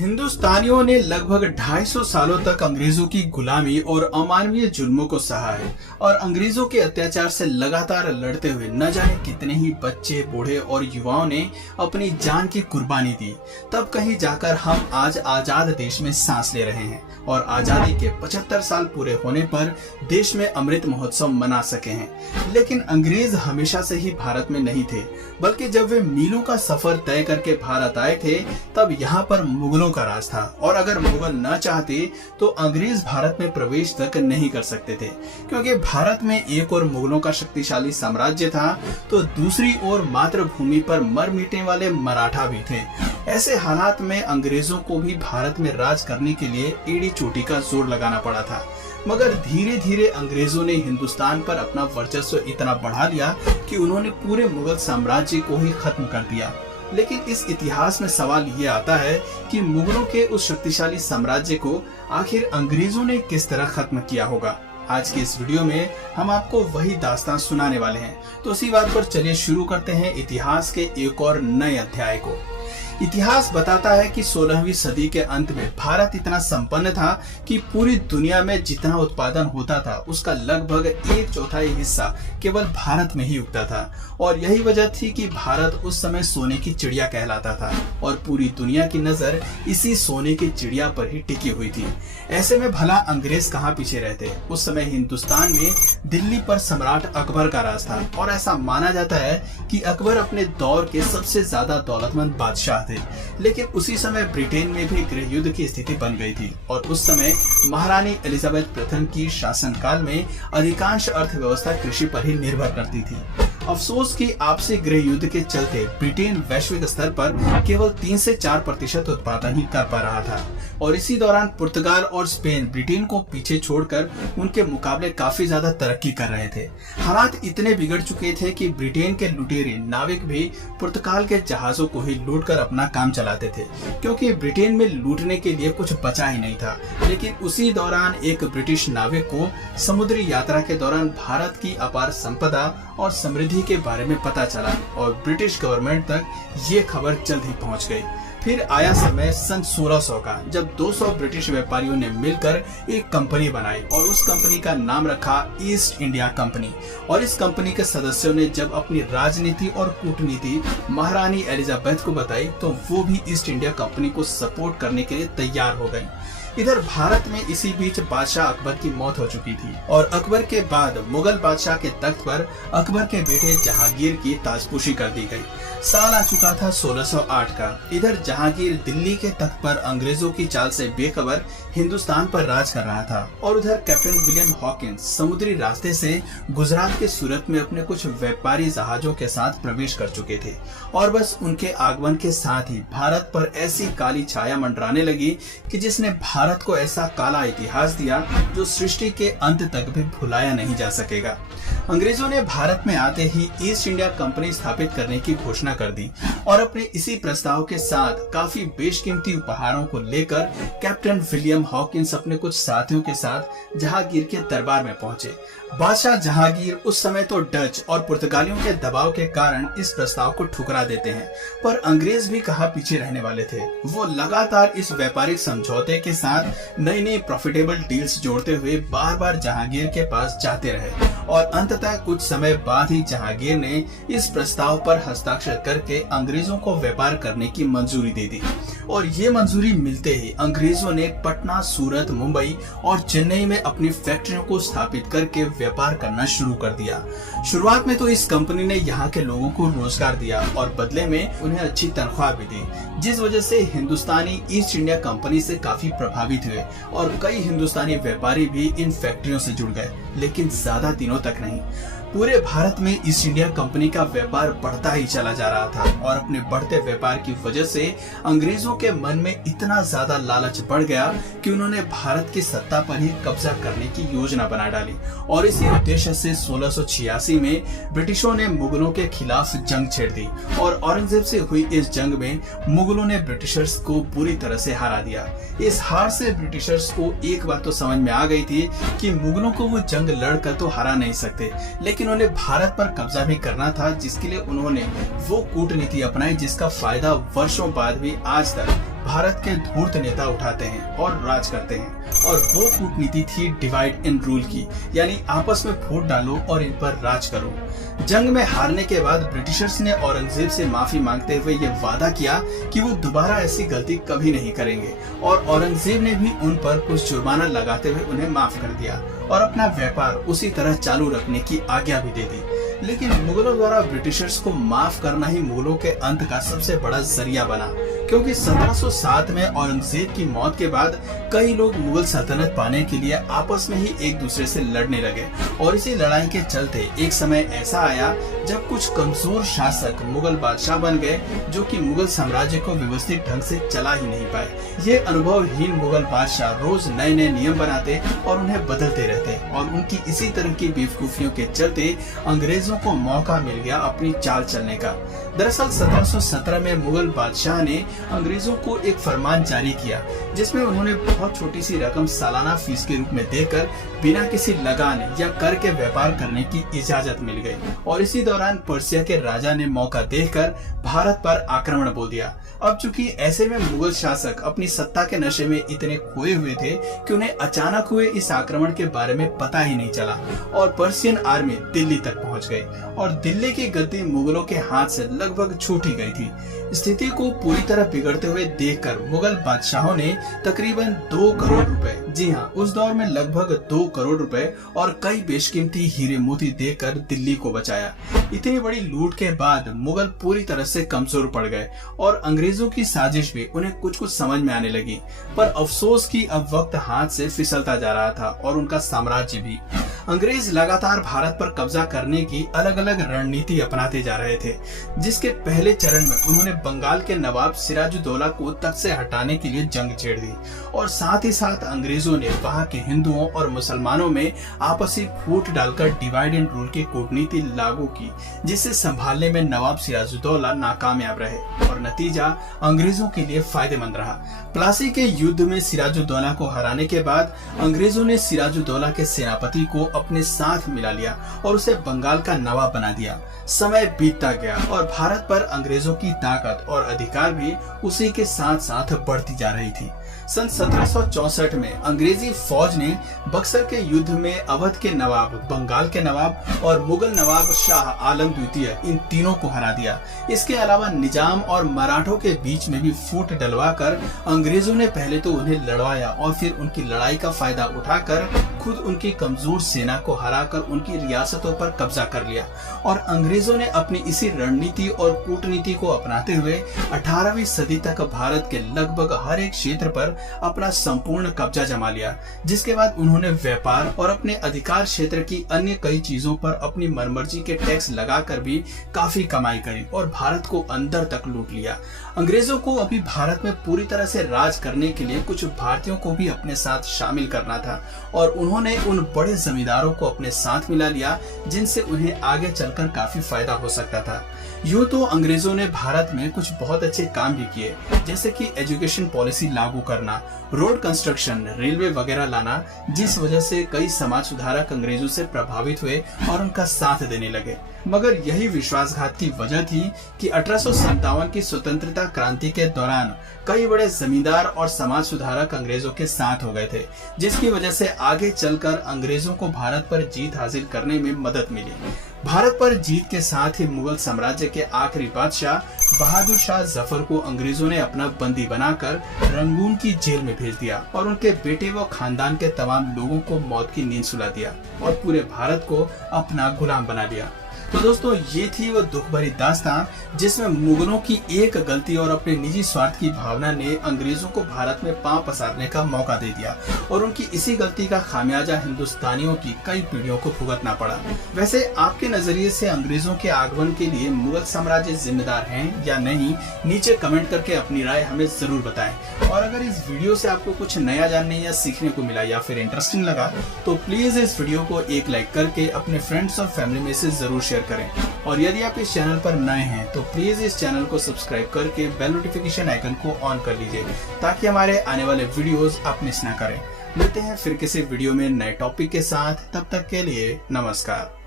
हिंदुस्तानियों ने लगभग 250 सालों तक अंग्रेजों की गुलामी और अमानवीय जुल्मों को सहा है और अंग्रेजों के अत्याचार से लगातार लड़ते हुए न जाने कितने ही बच्चे, बूढ़े और युवाओं ने अपनी जान की कुर्बानी दी। तब कहीं जाकर हम आज आजाद देश में सांस ले रहे हैं और आजादी के 75 साल पूरे होने पर देश में अमृत महोत्सव मना सके हैं। लेकिन अंग्रेज हमेशा से ही भारत में नहीं थे, बल्कि जब वे मीलों का सफर तय करके भारत आए थे तब यहाँ पर मुगलों का राज था और अगर मुगल न चाहते तो अंग्रेज भारत में प्रवेश तक नहीं कर सकते थे, क्योंकि भारत में एक और मुगलों का शक्तिशाली साम्राज्य था तो दूसरी ओर मातृभूमि पर मर मिटने वाले मराठा भी थे। ऐसे हालात में अंग्रेजों को भी भारत में राज करने के लिए एड़ी चोटी का जोर लगाना पड़ा था। मगर धीरे धीरे अंग्रेजों ने हिंदुस्तान पर अपना वर्चस्व इतना बढ़ा लिया कि उन्होंने पूरे मुगल साम्राज्य को ही खत्म कर दिया। लेकिन इस इतिहास में सवाल ये आता है कि मुगलों के उस शक्तिशाली साम्राज्य को आखिर अंग्रेजों ने किस तरह खत्म किया होगा। आज के इस वीडियो में हम आपको वही दास्तान सुनाने वाले हैं। तो उसी बात पर चलिए शुरू करते हैं इतिहास के एक और नए अध्याय को। इतिहास बताता है कि 16वीं सदी के अंत में भारत इतना संपन्न था कि पूरी दुनिया में जितना उत्पादन होता था उसका लगभग 1/4 हिस्सा केवल भारत में ही उगता था और यही वजह थी कि भारत उस समय सोने की चिड़िया कहलाता था और पूरी दुनिया की नजर इसी सोने की चिड़िया पर ही टिकी हुई थी। ऐसे में भला अंग्रेज कहाँ पीछे रहते। उस समय हिंदुस्तान में दिल्ली पर सम्राट अकबर का राज था और ऐसा माना जाता है कि अकबर अपने दौर के सबसे ज्यादा दौलतमंद बादशाह थे। लेकिन उसी समय ब्रिटेन में भी गृह युद्ध की स्थिति बन गई थी और उस समय महारानी एलिजाबेथ प्रथम की शासनकाल में अधिकांश अर्थव्यवस्था कृषि पर ही निर्भर करती थी। अफसोस कि आपसी गृह युद्ध के चलते ब्रिटेन वैश्विक स्तर पर केवल 3 से 4% उत्पादन ही कर पा रहा था और इसी दौरान पुर्तगाल और स्पेन ब्रिटेन को पीछे छोड़कर उनके मुकाबले काफी ज्यादा तरक्की कर रहे थे। हालात इतने बिगड़ चुके थे कि ब्रिटेन के लुटेरे नाविक भी पुर्तगाल के जहाजों को ही लूटकर अपना काम चलाते थे, क्योंकि ब्रिटेन में लूटने के लिए कुछ बचा ही नहीं था। लेकिन उसी दौरान एक ब्रिटिश नाविक को समुद्री यात्रा के दौरान भारत की अपार संपदा और समृद्धि के बारे में पता चला और ब्रिटिश गवर्नमेंट तक ये खबर जल्द ही पहुंच गई। फिर आया समय सन 1600 का, जब 200 ब्रिटिश व्यापारियों ने मिलकर एक कंपनी बनाई और उस कंपनी का नाम रखा ईस्ट इंडिया कंपनी। और इस कंपनी के सदस्यों ने जब अपनी राजनीति और कूटनीति महारानी एलिजाबेथ को बताई तो वो भी ईस्ट इंडिया कंपनी को सपोर्ट करने के लिए तैयार हो गई। इधर भारत में इसी बीच बादशाह अकबर की मौत हो चुकी थी और अकबर के बाद मुगल बादशाह के तख्त पर अकबर के बेटे जहांगीर की ताजपोशी कर दी गई। साल आ चुका था 1608 का। इधर जहांगीर दिल्ली के तख्त पर अंग्रेजों की चाल से बेखबर हिंदुस्तान पर राज कर रहा था और उधर कैप्टन विलियम हॉकिंस समुद्री रास्ते से गुजरात के सूरत में अपने कुछ व्यापारी जहाजों के साथ प्रवेश कर चुके थे और बस उनके आगमन के साथ ही भारत पर ऐसी काली छाया मंडराने लगी कि जिसने भारत को ऐसा काला इतिहास दिया जो सृष्टि के अंत तक भी भुलाया नहीं जा सकेगा। अंग्रेजों ने भारत में आते ही ईस्ट इंडिया कंपनी स्थापित करने की घोषणा कर दी और अपने इसी प्रस्ताव के साथ काफी बेशकीमती उपहारों को लेकर कैप्टन विलियम हॉकिंस अपने कुछ साथियों के साथ जहांगीर के दरबार में पहुंचे। बादशाह जहांगीर उस समय तो डच और पुर्तगालियों के दबाव के कारण इस प्रस्ताव को ठुकरा देते हैं, पर अंग्रेज भी कहाँ पीछे रहने वाले थे। वो लगातार इस व्यापारिक समझौते के साथ नई नई प्रॉफिटेबल डील्स जोड़ते हुए बार बार जहांगीर के पास जाते रहे और अंततः कुछ समय बाद ही जहांगीर ने इस प्रस्ताव पर हस्ताक्षर करके अंग्रेजों को व्यापार करने की मंजूरी दे दी। और ये मंजूरी मिलते ही अंग्रेजों ने पटना, सूरत, मुंबई और चेन्नई में अपनी फैक्ट्रियों को स्थापित करके व्यापार करना शुरू कर दिया। शुरुआत में तो इस कंपनी ने यहाँ के लोगों को रोजगार दिया और बदले में उन्हें अच्छी तनख्वाह भी दी, जिस वजह से हिंदुस्तानी ईस्ट इंडिया कंपनी से काफी प्रभावित हुए और कई हिंदुस्तानी व्यापारी भी इन फैक्ट्रियों से जुड़ गए, लेकिन ज्यादा दिनों तक नहीं। पूरे भारत में ईस्ट इंडिया कंपनी का व्यापार बढ़ता ही चला जा रहा था और अपने बढ़ते व्यापार की वजह से अंग्रेजों के मन में इतना ज्यादा लालच बढ़ गया कि उन्होंने भारत की सत्ता पर ही कब्जा करने की योजना बना डाली और इसी उद्देश्य से 1686 में ब्रिटिशों ने मुगलों के खिलाफ जंग छेड़ दी और औरंगजेब से हुई इस जंग में मुगलों ने ब्रिटिशर्स को बुरी तरह से हरा दिया। इस हार से ब्रिटिशर्स को एक बात तो समझ में आ गई थी कि मुगलों को वो जंग लड़कर तो हरा नहीं सकते, लेकिन उन्हें भारत पर कब्जा भी करना था, जिसके लिए उन्होंने वो कूटनीति अपनाई जिसका फायदा वर्षों बाद भी आज तक भारत के धूर्त नेता उठाते हैं और राज करते हैं। और वो कूटनीति थी डिवाइड एंड रूल की, यानी आपस में फूट डालो और इन पर राज करो। जंग में हारने के बाद ब्रिटिशर्स ने औरंगजेब से माफी मांगते हुए ये वादा किया कि वो दोबारा ऐसी गलती कभी नहीं करेंगे, और औरंगजेब ने भी उन पर कुछ जुर्माना लगाते हुए उन्हें माफ कर दिया और अपना व्यापार उसी तरह चालू रखने की आज्ञा भी दे दी। लेकिन मुगलों द्वारा ब्रिटिशर्स को माफ करना ही मुगलों के अंत का सबसे बड़ा जरिया बना, क्योंकि 1707 में औरंगजेब की मौत के बाद कई लोग मुगल सल्तनत पाने के लिए आपस में ही एक दूसरे से लड़ने लगे। और इसी लड़ाई के चलते एक समय ऐसा आया जब कुछ कमजोर शासक मुगल बादशाह बन गए, जो कि मुगल साम्राज्य को व्यवस्थित ढंग से चला ही नहीं पाए। ये अनुभवहीन मुगल बादशाह रोज नए नए नियम बनाते और उन्हें बदलते रहते, और उनकी इसी तरह की बेवकूफियों के चलते अंग्रेजों को मौका मिल गया अपनी चाल चलने का। दरअसल 1717 में मुगल बादशाह ने अंग्रेजों को एक फरमान जारी किया, जिसमें उन्होंने बहुत छोटी सी रकम सालाना फीस के रूप में देकर बिना किसी लगान या कर के व्यापार करने की इजाजत मिल गई। और इसी दौरान पर्सिया के राजा ने मौका देखकर भारत पर आक्रमण बोल दिया। अब चूंकि ऐसे में मुगल शासक अपनी सत्ता के नशे में इतने खोए हुए थे कि उन्हें अचानक हुए इस आक्रमण के बारे में पता ही नहीं चला, और पर्शियन आर्मी दिल्ली तक पहुंच गई और दिल्ली की गद्दी मुगलों के हाथ से लगभग छूट ही गई थी। स्थिति को पूरी तरह बिगड़ते हुए देखकर मुगल बादशाहों ने तकरीबन 2 करोड़ रुपए, जी हाँ, उस दौर में लगभग 2 करोड़ रुपए और कई बेशकीमती हीरे मोती देकर दिल्ली को बचाया। इतनी बड़ी लूट के बाद मुगल पूरी तरह से कमजोर पड़ गए और अंग्रेजों की साजिश भी उन्हें कुछ कुछ समझ में आने लगी। पर अफसोस कि अब वक्त हाथ से फिसलता जा रहा था और उनका साम्राज्य भी। अंग्रेज लगातार भारत पर कब्जा करने की अलग अलग रणनीति अपनाते जा रहे थे, जिसके पहले चरण में उन्होंने बंगाल के नवाब सिराजुद्दौला को तख्त से हटाने के लिए जंग छेड़ दी, और साथ ही साथ अंग्रेजों ने वहां के हिंदुओं और मुसलमानों में आपसी फूट डालकर डिवाइड एंड रूल की कूटनीति लागू की, जिसे संभालने में नवाब सिराजुद्दौला नाकामयाब रहे और नतीजा अंग्रेजों के लिए फायदेमंद रहा। प्लासी के युद्ध में सिराजुद्दौला को हराने के बाद अंग्रेजों ने सिराजुद्दौला के सेनापति को अपने साथ मिला लिया और उसे बंगाल का नवाब बना दिया। समय बीतता गया और भारत पर अंग्रेजों की ताकत और अधिकार भी उसी के साथ साथ बढ़ती जा रही थी। सन 1764 में अंग्रेजी फौज ने बक्सर के युद्ध में अवध के नवाब, बंगाल के नवाब और मुगल नवाब शाह आलम द्वितीय, इन तीनों को हरा दिया। इसके अलावा निजाम और मराठों के बीच में भी फूट डलवाकर अंग्रेजों ने पहले तो उन्हें लड़वाया और फिर उनकी लड़ाई का फायदा उठाकर खुद उनकी कमजोर सेना को हराकर उनकी रियासतों पर कब्जा कर लिया। और अंग्रेजों ने अपनी इसी रणनीति और कूटनीति को अपनाते हुए 18वीं सदी तक भारत के लगभग हर एक क्षेत्र पर अपना संपूर्ण कब्जा जमा लिया, जिसके बाद उन्होंने व्यापार और अपने अधिकार क्षेत्र की अन्य कई चीजों पर अपनी मनमर्जी के टैक्स लगाकर भी काफी कमाई करी और भारत को अंदर तक लूट लिया। अंग्रेजों को अभी भारत में पूरी तरह से राज करने के लिए कुछ भारतीयों को भी अपने साथ शामिल करना था, और उन्होंने उन बड़े जमींदारों को अपने साथ मिला लिया जिनसे उन्हें आगे चलकर काफी फायदा हो सकता था। यूं तो अंग्रेजों ने भारत में कुछ बहुत अच्छे काम भी किए, जैसे कि एजुकेशन पॉलिसी लागू करना, रोड कंस्ट्रक्शन, रेलवे वगैरह लाना, जिस वजह से कई समाज सुधारक अंग्रेजों से प्रभावित हुए और उनका साथ देने लगे। मगर यही विश्वासघात की वजह थी कि 1857 की स्वतंत्रता क्रांति के दौरान कई बड़े जमींदार और समाज सुधारक अंग्रेजों के साथ हो गए थे, जिसकी वजह से आगे चलकर अंग्रेजों को भारत पर जीत हासिल करने में मदद मिली। भारत पर जीत के साथ ही मुगल साम्राज्य के आखिरी बादशाह बहादुर शाह जफर को अंग्रेजों ने अपना बंदी बनाकर रंगून की जेल में भेज दिया और उनके बेटे व खानदान के तमाम लोगों को मौत की नींद सुला दिया और पूरे भारत को अपना गुलाम बना दिया। तो दोस्तों, ये थी वो दुख भरी दास्तान जिसमें मुगलों की एक गलती और अपने निजी स्वार्थ की भावना ने अंग्रेजों को भारत में पांव पसारने का मौका दे दिया, और उनकी इसी गलती का खामियाजा हिंदुस्तानियों की कई पीढ़ियों को भुगतना पड़ा। वैसे आपके नजरिए से अंग्रेजों के आगमन के लिए मुगल साम्राज्य जिम्मेदार हैं या नहीं, नीचे कमेंट करके अपनी राय हमें जरूर बताएं। और अगर इस वीडियो से आपको कुछ नया जानने या सीखने को मिला या फिर इंटरेस्टिंग लगा, तो प्लीज इस वीडियो को एक लाइक करके अपने फ्रेंड्स और फैमिली में से जरूर शेयर करें। और यदि आप इस चैनल पर नए हैं तो प्लीज इस चैनल को सब्सक्राइब करके बेल नोटिफिकेशन आइकन को ऑन कर लीजिए, ताकि हमारे आने वाले वीडियोस आप मिस ना करें। मिलते हैं फिर किसी वीडियो में नए टॉपिक के साथ, तब तक के लिए नमस्कार।